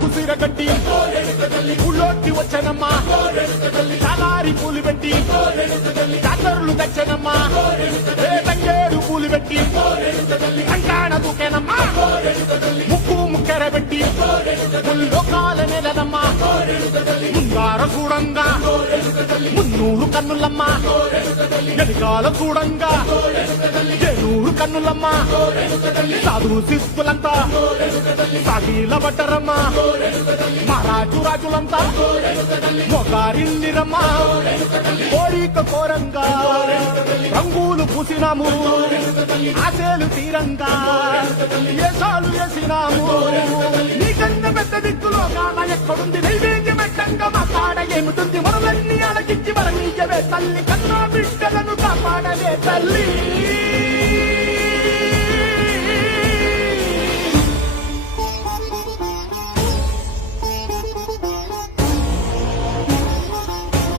కుసిరగట్టి ఊళ్ళోకి వచ్చనమ్మా చాలారి పూలు పెట్టి జాతరలు తెచ్చనమ్మా తంగేడు పూలు పెట్టి కంటాణ దూకేనమ్మా ముక్కు ముక్కెర పెట్టి ముల్లోకాల నెలనమ్మా ముంగార చూడంగా మున్నూరు కన్నులమ్మా వెనకాల చూడంగా ఏనూరు కన్నులమ్మా సాధువు శిస్తులంతా సాగిల బట్టరమ్మా మహారాజు రాజులంతా మొగారిందిరమ్మా కోరిక కోరంగా రంగులు పూసినాము ఆశలు తీరంగా ఏసాలు వేసినాము నీకన్నా పెద్ద దిక్కులో కాన ఎక్కడుంది నైవేద్యం పెట్టంగా మా కాడ ఏమిటుంది మనలన్నీ అలకించి మరణీయవే తల్లి కన్నా బిడ్డలను కాపాడవే తల్లి